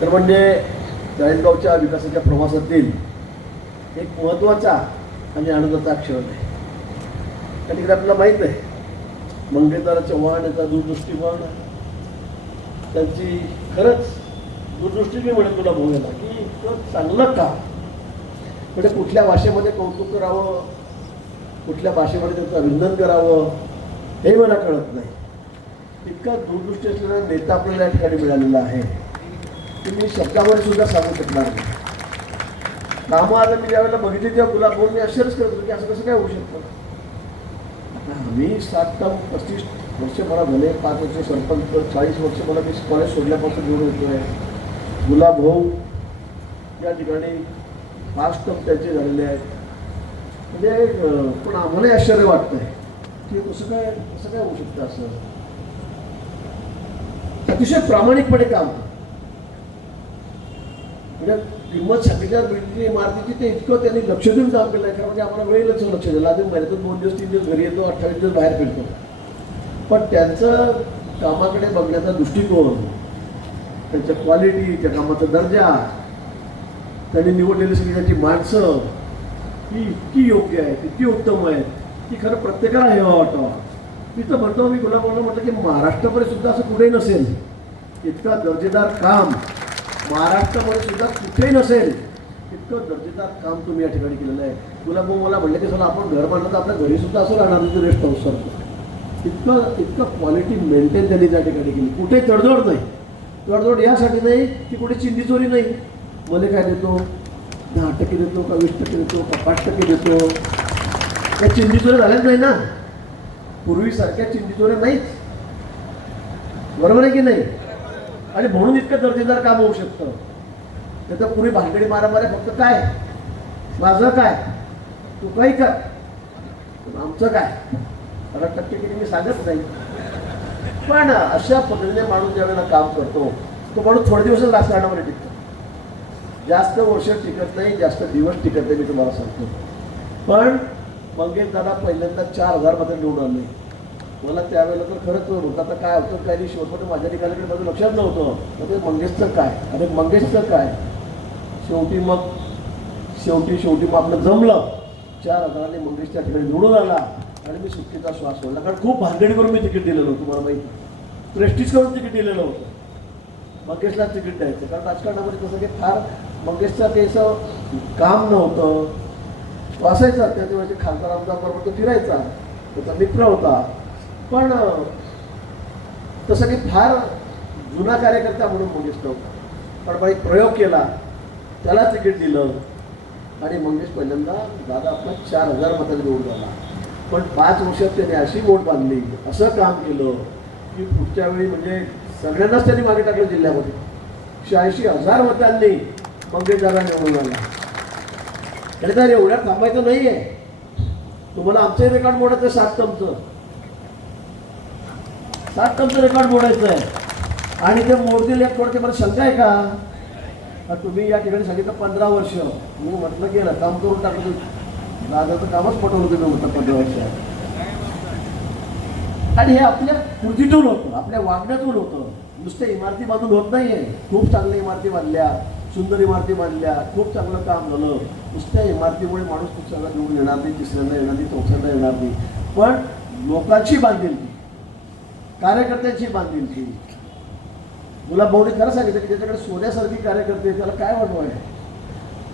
तर म्हणजे चाळीसगावच्या विकासाच्या प्रवासातील एक महत्त्वाचा आणि आनंदाचा क्षण आहे. त्या ठिकाणी आपल्याला माहीत आहे मंगेशदादा चव्हाण याचा दूरदृष्टीकोन, त्यांची खरंच दूरदृष्टी मी म्हणत तुला बोलायला की इतकं चांगलं काम म्हणजे कुठल्या भाषेमध्ये कौतुक करावं, कुठल्या भाषेमध्ये त्याचं अभिनंदन करावं हे मला कळत नाही. इतका दूरदृष्टी असलेला नेता आपल्याला या ठिकाणी मिळालेला आहे की मी शब्दामध्ये सुद्धा सांगू शकणार नाही. कामं आता मी ज्यावेळेला बघितली तेव्हा तुला बोल मी आश्चर्यच करत होतो की असं कसं काय होऊ शकतं. आम्ही 35 वर्ष मला झाले, 5 वर्ष सरपंच, 40 वर्ष मला मी कॉलेज सोडल्यापासून घेऊन येतो आहे. गुलाब भाऊ या ठिकाणी 5 टर्म त्यांचे झालेले आहेत. म्हणजे पण आम्हालाही आश्चर्य वाटतं आहे की कसं काय होऊ शकतं. असं अतिशय प्रामाणिकपणे काम म्हणजे किंमत सांगितल्यावर मिळते इमारतीची ते इतकं त्यांनी लक्ष देऊन काम केलं आहे. कारण म्हणजे आम्हाला वेळेलाच लक्ष दिलं. आधी महिन्यातून 2 दिवस 3 दिवस घरी येतो, 28 दिवस बाहेर फिरतो. पण त्यांचं कामाकडे बघण्याचा दृष्टिकोन, त्यांच्या क्वालिटी, त्या कामाचा दर्जा, त्यांनी निवडलेली सगळी त्याची माणसं ही इतकी योग्य आहेत, इतकी उत्तम आहेत की खरं प्रत्येकाला हे वाटावं. मी तर म्हणतो, मी गुलाबाला म्हटलं की महाराष्ट्रामध्ये सुद्धा असं कुठेही नसेल इतका दर्जेदार काम, महाराष्ट्रामध्ये सुद्धा कुठेही नसेल इतकं दर्जेदार काम तुम्ही या ठिकाणी केलेलं आहे. गुलाब मला म्हणलं की चला आपण घर बांधलं तर आपल्या घरी सुद्धा असं राहणार नाही, रेस्ट हाऊस सारखं. इतकं क्वालिटी मेंटेन त्यांनी त्या ठिकाणी केली. कुठे तडजोड नाही. तडजोड यासाठी नाही की कुठे चिंधी चोरी नाही. मध्ये काय देतो, 10% देतो का 20% देतो का 5% देतो. त्या चिंधी चोऱ्या झाल्याच नाही ना, पूर्वीसारख्या चिंधी चोऱ्या नाहीच. बरोबर आहे की नाही. आणि म्हणून इतकं दर्जेदार काम होऊ शकतं. त्याचं पुरी भानगडी मारामाऱ्या फक्त काय, माझं काय, तू काही कर, आमचं काय, 10% मी सांगत नाही. पण अशा पद्धतीने माणूस ज्यावेळेला काम करतो तो माणूस थोडे दिवसच राजकारणामध्ये टिकतो, जास्त वर्ष टिकत नाही, जास्त दिवस टिकत नाही. मी तुम्हाला सांगतो. पण मंगेशदादा पहिल्यांदा 4000 मध्ये निवडून आले. मला त्यावेळेला तर खरंच होतं आता काय होतं काय नाही. शेवटमध्ये माझ्या ठिकाणी माझं लक्षात नव्हतं. तर ते मंगेशचं काय, अरे मंगेशचं काय. शेवटी मग आपलं जमलं. 4000 मंगेश त्या ठिकाणी निवडून आला आणि मी सुट्टीचा श्वास सोडला. कारण खूप भानगडी करून मी तिकीट दिलेलं होतं. तुम्हाला माहिती, प्रेस्टिज करून तिकीट दिलेलं होतं. मंगेशला तिकीट द्यायचं कारण राजकारणामध्ये कसं की फार मंगेशचं ते असं काम नव्हतं. तो असायचा त्या तेव्हाचे खासदार आमदारबरोबर तो फिरायचा, त्याचा मित्र होता. पण तसं की फार जुना कार्यकर्ता म्हणून मंगेश नव्हता. पण बाई प्रयोग केला, त्याला तिकीट दिलं आणि मंगेश पहिल्यांदा दादा आपला 4000 मतांनी निवडून झाला. पण 5 वर्षात त्याने अशी वोट बांधली, असं काम केलं की पुढच्या वेळी म्हणजे सगळ्यांनाच त्यांनी मागे टाकलं. जिल्ह्यामध्ये 86,000 मतांनी मंगेशदादा निवडून आला. त्याने तर एवढ्या थांबायचं नाही आहे. तुम्हाला आमचंही रेकॉर्ड मोडायचं आहे. 7 टर्मचं रेकॉर्ड मोडायचं आहे. आणि ते मोडतील एक थोडं. मला शंका आहे का तुम्ही या ठिकाणी सांगितलं 15 वर्ष. मी म्हटलं केलं काम करून टाकलं. दादाचं कामच पटवलं तुम्ही म्हटलं 15 वर्ष. आणि हे आपल्या कृतीतून होतं, आपल्या वागण्यातून होतं. नुसत्या इमारती बांधून होत नाही आहे. खूप चांगल्या इमारती बांधल्या, सुंदर इमारती बांधल्या, खूप चांगलं काम झालं. नुसत्या इमारतीमुळे माणूस दुसऱ्याला निवडून येणार नाही, तिसऱ्यांदा येणार नाही, चौथ्यांदा येणार नाही. पण लोकांची बांधिलकी, कार्यकर्त्यांची बांधिलकी. गुलाब भाऊने खरं सांगितलं की त्याच्याकडे सोन्यासारखी कार्यकर्ते, त्याला काय वाटव आहे.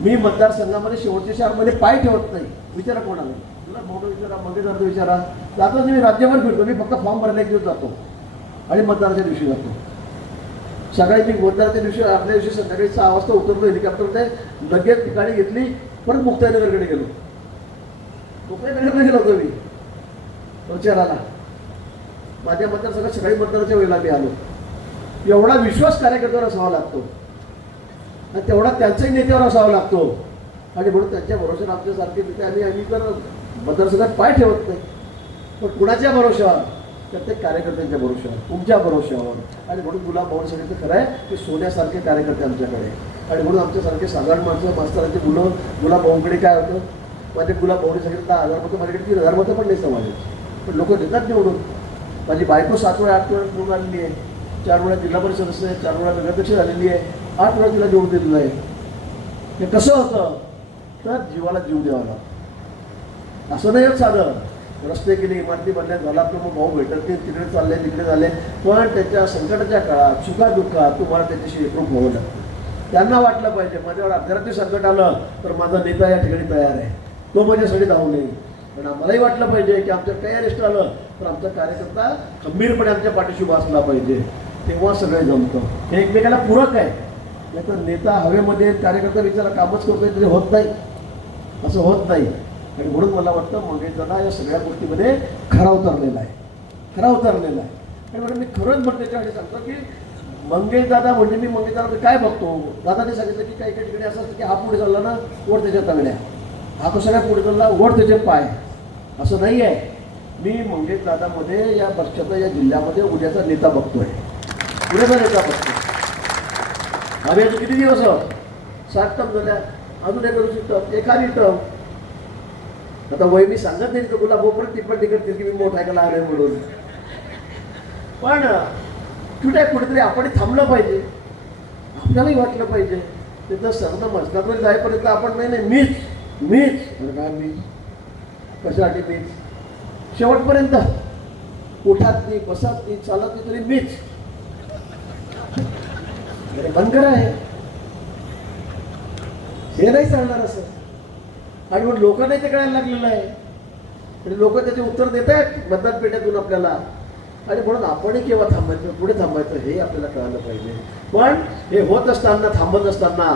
मी मतदारसंघामध्ये शेवटच्या 4 महिने पाय ठेवत नाही. विचारा कोणाला, गुलाब भाऊला विचारा, मंगेशदादा विचारा. जातो मी राज्यभर फिरतो. मी फक्त फॉर्म भरायला एक दिवस जातो आणि मतदानाच्या दिवशी जातो. सकाळी मी मतदानाच्या दिवशी आपल्या दिवशी संध्याकाळी 6 वाजता उतरलो हेलिकॉप्टरमध्ये, लगेच ठिकाणी घेतली, परत मुक्ताईनगरकडे गेलो. मुक्ताईनगरकडे गेलो होतो मी प्रचाराला. माझ्या मतदारसंघात सकाळी मतदानाच्या वेळेला मी आलो. एवढा विश्वास कार्यकर्त्यावर असावा लागतो आणि तेवढा त्यांच्याही नेत्यावर असावा लागतो. आणि म्हणून त्यांच्या भरोश्यावर आमच्यासारखे नेते आम्ही तर मतदारसंघात पाय ठेवत नाही. पण कुणाच्या भरोश्यावर, प्रत्येक कार्यकर्त्यांच्या भरोश्यावर, तुमच्या भरोश्यावर. आणि म्हणून गुलाब भाऊने सांगितलं खरं आहे की सोन्यासारखे कार्यकर्ते आमच्याकडे. आणि म्हणून आमच्यासारखे साधारण माणसं, मास्तरांची मुलं गुलाब भाऊंकडे काय होतं. माझे गुलाब भाऊने सांगितलं 10,000 मतं, माझ्याकडे 3,000 मतं पण नाही समाजाची. पण लोक देतात निवडून. माझी बायको 7 वेळा 8 वेळा निवडून आलेली आहे. 4 वेळा जिल्हा परिषद सदस्य आहे, 4 वेळा नगराध्यक्ष झालेली आहे. 8 वेळा तिला निवडून दिलेलं आहे. हे कसं होतं तर जीवाला जीव द्यावा लागतो. असं नाही होत साधं. रस्ते केले, इमारती बांधल्या, झाला तर मग भाऊ भेटत नाही, तिकडे चालले तिकडे झाले, पण त्याच्या संकटाच्या काळात सुखादुःखात तुम्हाला त्याच्याशी एकरूप व्हावं लागतं. त्यांना वाटलं पाहिजे माझ्यावर अर्ध्यारात्री संकट आलं तर माझा नेता या ठिकाणी तयार आहे, तो माझ्यासाठी धावू नये. पण आम्हालाही वाटलं पाहिजे की आमच्या काही अरिष्ट आलं तर आमचा कार्यकर्ता खंबीरपणे आमच्या पाठीशी उभा असला पाहिजे. तेव्हा सगळे जमतं. हे एकमेकाला पूरक आहे. नाही तर नेता हवेमध्ये कार्यकर्ता विचारा कामच करतोय तरी होत नाही, असं होत नाही. आणि म्हणून मला वाटतं मंगेशदादा या सगळ्या गोष्टीमध्ये खरा उतरलेला आहे, खरा उतरलेला आहे. आणि म्हणून मी खरंच म्हणते त्याच्यासाठी सांगतो की मंगेशदादा म्हणजे मी मंगेशदादा काय बघतो. दादाने सांगितलं की काही काही ठिकाणी असं असतं की हा पुढे चालला ना वर त्याच्या तगड्या, हा तो सगळ्या पुढे चालला वर त्याचे पाय. असं नाही आहे. मी मंगेशदादामध्ये या वर्षाचा या जिल्ह्यामध्ये उद्याचा नेता बघतोय, उद्याचा नेता बघतोय. आम्ही अजून किती दिवस आहोत, 7 टर्म झाल्या, अजून एक करू शकतो एखादी टर्म. आता वय मी सांगत नाही तर तुला पण टिप्पण करते की मी मोठा आहे का लहान आहे म्हणून. पण कुठे कुठेतरी आपण थांबलं पाहिजे, आपल्यालाही वाटलं पाहिजे. तिथं सर्ण मस्तावर जाईपर्यंत आपण नाही नाही मीच काय मीच कशासाठी मीच शेवटपर्यंत उठात नाही बसात नाही चालत नाही तरी मीच बंद करा. हे नाही चालणार असं. आणि मग लोकांनाही ते कळायला लागलेलं आहे आणि लोक त्याचे उत्तर देत आहेत मतदान पेट्यातून आपल्याला. आणि म्हणून आपणही केव्हा थांबायचं पुढे थांबायचं हे आपल्याला कळायला पाहिजे. पण हे होत असताना थांबत असताना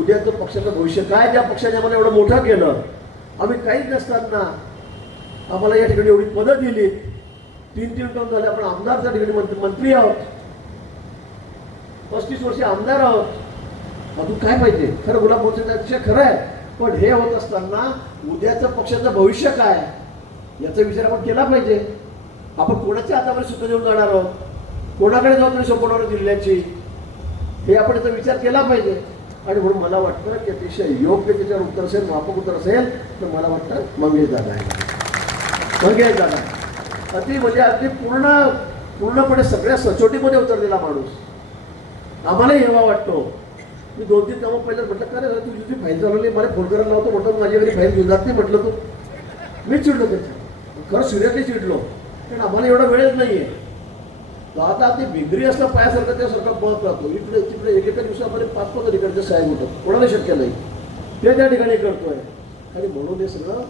उद्याचं पक्षाचं भविष्य काय, ज्या पक्षाने आम्हाला एवढं मोठं केलं, आम्ही काहीच नसताना आम्हाला या ठिकाणी एवढी पदं दिली, 3 टर्म झाले, आपण आमदारच्या ठिकाणी मंत्री आहोत, 35 वर्षे आमदार आहोत. अजून काय पाहिजे. खरं गुलाब मोहनचा अतिशय खरं आहे. पण हे होत असताना उद्याचं पक्षाचं भविष्य काय याचा विचार आपण केला पाहिजे. आपण कोणाच्या हातावर सुद्धा देऊन जाणार आहोत, कोणाकडे जबाबदारी सोपवणार जिल्ह्याची, हे आपण याचा विचार केला पाहिजे. आणि म्हणून मला वाटतं की अतिशय योग्य त्याच्यावर उत्तर असेल, माफक उत्तर असेल तर मला वाटतं मंगेशदादा आहे. मंगेशदादा म्हणजे अगदी पूर्णपणे सगळ्या सचोटीमध्ये उतरलेला माणूस. आम्हालाही हेवा वाटतो. मी 2-3 कामं पहिलं म्हटलं का रे तुझी तुझी फाईल चालवली, मला फोन करायला लावतो म्हटलं माझ्या घरी फाईल घेऊन जात नाही म्हटलं. तू मी चिडलो त्याच्या, खरं सिरियसली चिडलो. कारण आम्हाला एवढा वेळच नाही आहे. आता ते भिंगरी असलं पायासारखं त्यासारखं पळत राहतो इकडे तिकडे. एकेका दिवसामध्ये 5-5 अधिकाऱ्यांचे साहेब होतात, कोणाला शक्य नाही ते त्या ठिकाणी करतोय. आणि म्हणून हे सगळं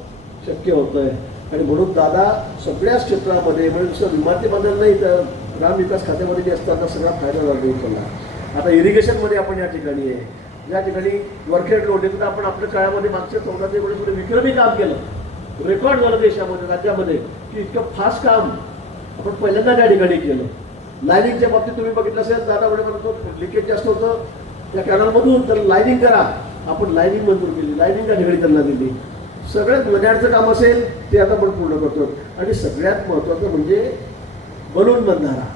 शक्य होतं आहे. आणि म्हणून दादा सगळ्याच क्षेत्रामध्ये म्हणजे नुसतं इमारती बांधायला नाही तर ग्रामविकास खात्यामध्ये असताना सगळा फायदा झाला त्याला. आता इरिगेशनमध्ये आपण या ठिकाणी आहे, ज्या ठिकाणी वरखेड रोड आहे तर आपण आपल्या काळामध्ये मागच्या 14 वर्षामध्ये विक्रमी काम केलं, रेकॉर्ड झालं देशामध्ये राज्यामध्ये की इतकं फास्ट काम आपण पहिल्यांदा त्या ठिकाणी केलं. लायनिंगच्या बाबतीत तुम्ही बघितलं असेल, दादा म्हणे म्हणतो लिकेज जास्त होतं त्या कॅनलमधून, तर लायनिंग करा. आपण लायनिंग मंजूर केली, लायनिंग त्या ठिकाणी त्यांना दिली. सगळ्यात मन्याडचं काम असेल ते आता आपण पूर्ण करतो. आणि सगळ्यात महत्त्वाचं म्हणजे बलून बंधारा,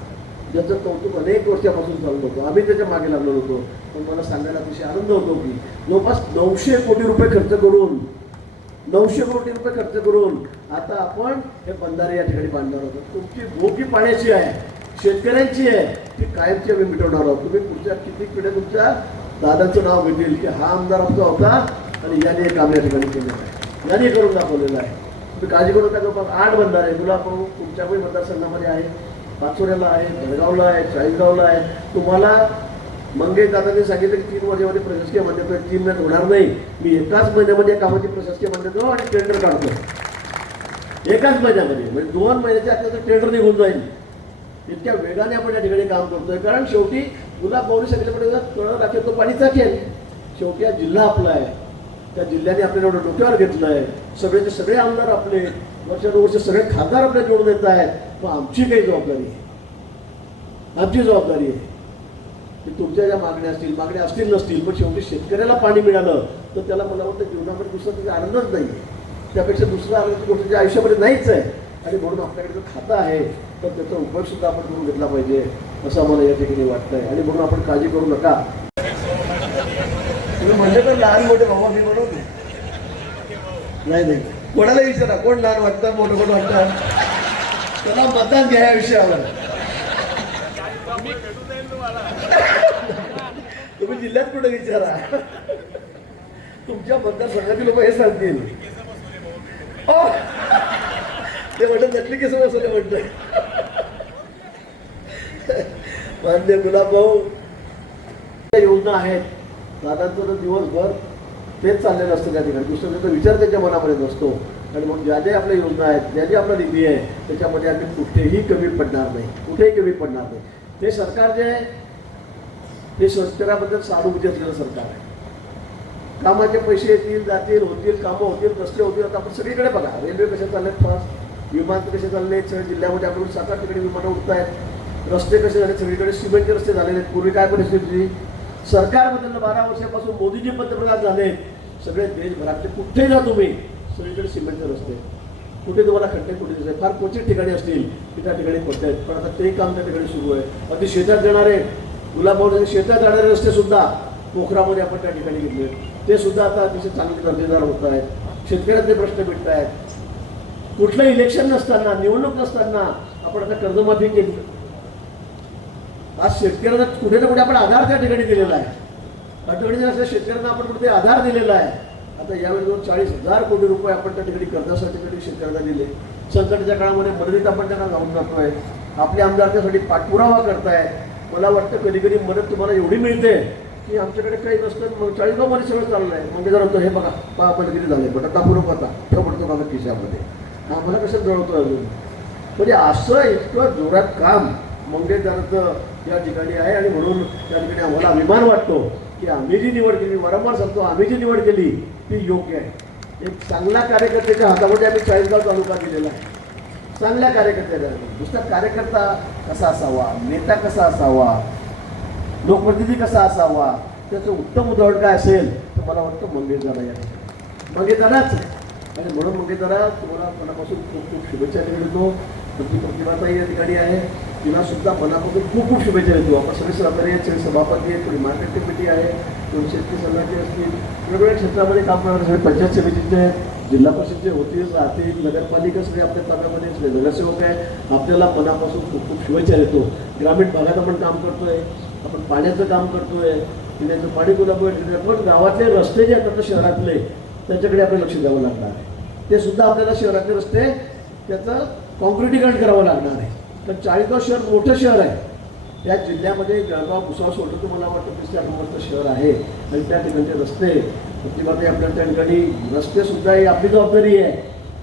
ज्याचं कौतुक अनेक वर्षापासून चालू होतं, आम्ही त्याच्या मागे लागलो होतो. पण मला सांगायला अतिशय आनंद होतो की जवळपास 900 कोटी रुपये खर्च करून 900 कोटी रुपये खर्च करून आता आपण हे बंधारे या ठिकाणी बांधणार आहोत. तुमची भूक ही पाण्याची आहे, शेतकऱ्यांची आहे, ती कायमची आम्ही मिटवणार आहोत. तुम्ही पुढच्या किती पिढ्या तुमच्या दादाचं नाव घेतील की हा आमदार आमचा होता आणि याने हे काम या ठिकाणी केलेलं आहे, याने करून दाखवलेलं आहे. तुम्ही काळजी करू नका. जवळपास 8 बंधारे गुलाबपूर तुमच्या पण मतदारसंघामध्ये आहे, पाचोड्याला आहे, बेळगावला आहे, चाळीसगावला आहे. तुम्हाला मंगेशदादांनी सांगितलं की 3 वर्षामध्ये प्रशासकीय मान्यता 3 महिन्यात होणार नाही. मी एकाच महिन्यामध्ये कामाची प्रशासकीय मान्यता आणि टेंडर काढतो. एकाच महिन्यामध्ये म्हणजे 2 महिन्याच्या आत टेंडर निघून जाईल. इतक्या वेगाने आपण या ठिकाणी काम करतोय. कारण शेवटी गुलाब भाऊनी सांगितल्याकडे कळं राखेल तो पाणी चाखेल. शेवटी हा जिल्हा आपला आहे, त्या जिल्ह्याने आपल्याला एवढं डोक्यावर घेतलं आहे. सगळेचे सगळे आमदार आपले वर्षानुवर्ष सगळे खासदार आपल्या निवडून येत आहेत. मग आमची काही जबाबदारी आहे, आमची जबाबदारी आहे की तुमच्या ज्या मागण्या असतील नसतील, पण शेवटी शेतकऱ्याला पाणी मिळालं तर त्याला मला वाटतं जीवनामध्ये दुसरा त्याचा आनंदच नाही आहे. त्यापेक्षा दुसरा आनंदाची गोष्ट त्या आयुष्यामध्ये नाहीच आहे. आणि म्हणून आपल्याकडे जो खातं आहे तर त्याचा उपयोग सुद्धा आपण करून घेतला पाहिजे असं आम्हाला या ठिकाणी वाटतंय. आणि म्हणून आपण काळजी करू नका. तुम्ही म्हणले तर लहान मोठे भाऊ मी म्हणून नाही कोणाला विचारा कोण लहान वाटतं मोठं कोण वाटतं, त्याला मतदान घ्या या विषयावर. तुम्ही जिल्ह्यात कुठे विचारा, तुमच्या मतदारसंघातील लोक हे सांगतील. ते म्हणतात नकली केस बसवले म्हणतात. मान्य गुलाब भाऊ, योजना आहेत दादांचं तर दिवसभर तेच चाललेलं असतं त्या ठिकाणी, दुसरं त्याचा विचार त्यांच्या मनामध्ये नसतो. आणि मग ज्या ज्या आपल्या योजना आहेत, ज्या ज्या आपला निधी आहे, त्याच्यामध्ये आम्ही कुठेही कमी पडणार नाही, कुठेही कमी पडणार नाही. ते सरकार जे आहे ते शेतकऱ्याबद्दल सहानुभूती असलेलं सरकार आहे. कामाचे पैसे येतील, जातील, होतील, कामं होतील, रस्ते होतील. आता आपण सगळीकडे बघा, रेल्वे कसे चाललेत फास्ट, विमान कसे चालले आहेत, सगळ्या जिल्ह्यामध्ये आपल्याकडून 7-8 ठिकाणी विमानं उडत आहेत, रस्ते कसे झाले, सगळीकडे सिमेंटचे रस्ते झालेले आहेत. पूर्वी काय परिस्थिती, सरकार बदललं, 12 वर्षापासून मोदीजी पंतप्रधान झाले, सगळे देशभरातले कुठेही जा तुम्ही, सगळीकडे सिमेंटचे रस्ते, कुठे तुम्हाला खड्डे कुठे दिसत, फार क्वचित ठिकाणी असतील की त्या ठिकाणी पडत आहेत. पण आता ते काम त्या ठिकाणी सुरू आहे. अगदी शेतात जाणारे, गुलाबभाऊ शेतात जाणारे रस्ते सुद्धा पोखरामध्ये आपण त्या ठिकाणी घेतले, ते सुद्धा आता अतिशय चांगले दर्जेदार होत आहेत. शेतकऱ्यांचे प्रश्न मिटत आहेत. कुठलं इलेक्शन नसताना, निवडणूक नसताना आपण आता कर्जमाफी केली. आज शेतकऱ्यांना कुठे ना कुठे आपण आधार त्या ठिकाणी दिलेला आहे. अडचणीचे असल्या शेतकऱ्यांना आपण कुठे आधार दिलेला आहे. आता यावेळी 40,000 कोटी रुपये आपण त्या ठिकाणी कर्जासाठी शेतकऱ्यांना दिले. संकटाच्या काळामध्ये मदतीत आपण त्यांना जाऊन जातोय. आपले आमदार त्यासाठी पाठपुरावा करताय. मला वाटतं कधी कधी मदत तुम्हाला एवढी मिळते की आमच्याकडे काही नसतं. मग 40 मध्ये सगळं चाललं आहे. मग जर हे बघा आपण किती झाले, बटा दाखवू नको आता, ठेव पडतो माझ्या खिशामध्ये, आम्हाला कसं जळवतो अजून. म्हणजे असं इतकं जोरात काम मंगेशदाराचं या ठिकाणी आहे. आणि म्हणून त्या ठिकाणी आम्हाला अभिमान वाटतो की आम्ही जी निवड केली, वारंवार सांगतो, आम्ही जी निवड केली ती योग्य आहे. एक चांगल्या कार्यकर्त्याच्या हातामध्ये आम्ही 40गाव तालुका दिलेला आहे. चांगल्या कार्यकर्त्याला, नुसता कार्यकर्ता कसा असावा, नेता कसा असावा, लोकप्रतिनिधी कसा असावा, त्याचं उत्तम उदाहरण काय असेल तर मला वाटतं मंगेशदारा या मंगेशदाराच. आणि म्हणून मंगेशदारा तुम्हाला मनापासून खूप खूप शुभेच्छा देतो. प्रतिभाताई या ठिकाणी आहे, तिला सुद्धा मनापासून खूप खूप शुभेच्छा देतो. आपण सगळे सहकारी आहेत, सगळे सभापती आहेत, थोडी मार्केट कमिटी आहे, थोडी शेतकरी संघाचे असतील, वेगवेगळ्या क्षेत्रामध्ये काम करणारे सगळे पंचायत समितीचे आहेत, जिल्हा परिषदचे होतील, राहतील, नगरपालिका सगळे आपल्या ताब्यामध्ये सगळे नगरसेवक आहेत. आपल्याला मनापासून खूप खूप शुभेच्छा देतो. ग्रामीण भागात आपण काम करतोय, आपण पाण्याचं काम करतोय, पिण्याचं पाणी गुलाबोय, पण गावातले रस्ते जे आहेत शहरातले त्याच्याकडे आपल्याला लक्ष द्यावं लागणार आहे. ते सुद्धा आपल्याला शहरातले रस्ते त्याचं कॉन्क्रिटीकरण करावं लागणार आहे. तर 40गाव शहर मोठं शहर आहे. त्या जिल्ह्यामध्ये जळगाव भुसावळ सोडलं तर मला वाटतं 30 नंबरचं शहर आहे. आणि त्या ठिकाणचे रस्ते प्रतिभाताई आपल्या त्या ठिकाणी रस्ते सुद्धा ही आपली जबाबदारी आहे.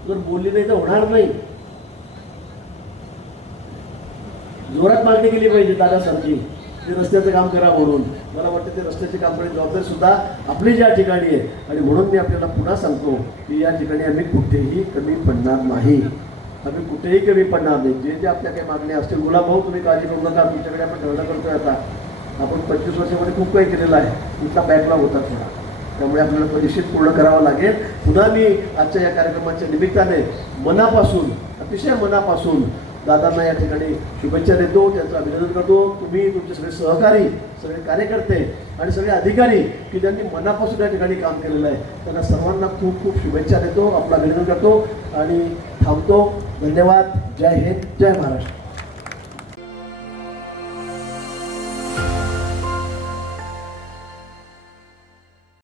जर बोलली नाही तर होणार नाही. जोरात मागणी केली पाहिजे दादासारखी ते रस्त्याचं काम करा म्हणून. मला वाटतं ते रस्त्याचे काम करण्याची जबाबदारी सुद्धा आपली ज्या ठिकाणी आहे. आणि म्हणून मी आपल्याला पुन्हा सांगतो की या ठिकाणी आम्ही कुठेही कमी पडणार नाही. आम्ही कुठेही कमी पडणार नाही. जे जे आपल्या काही मागण्या असतील, गुलाबभाऊ तुम्ही काळजी करू नका, तुमच्याकडे आपण धरणं करतोय. आता आपण 25 वर्षामध्ये खूप काही केलेलं आहे. इथला बॅकलॉग होता थोडा, त्यामुळे आपल्याला निश्चित पूर्ण करावं लागेल. पुन्हा मी आजच्या या कार्यक्रमाच्या निमित्ताने मनापासून, अतिशय मनापासून दादांना या ठिकाणी शुभेच्छा देतो, त्यांचं अभिनंदन करतो. तुम्ही तुमचे सगळे सहकारी, सगळे कार्यकर्ते आणि सगळे अधिकारी की ज्यांनी मनापासून या ठिकाणी काम केलेलं आहे, त्यांना सर्वांना खूप खूप शुभेच्छा देतो, आपलं अभिनंदन करतो आणि थांबतो. धन्यवाद. जय हिंद, जय महाराष्ट्र.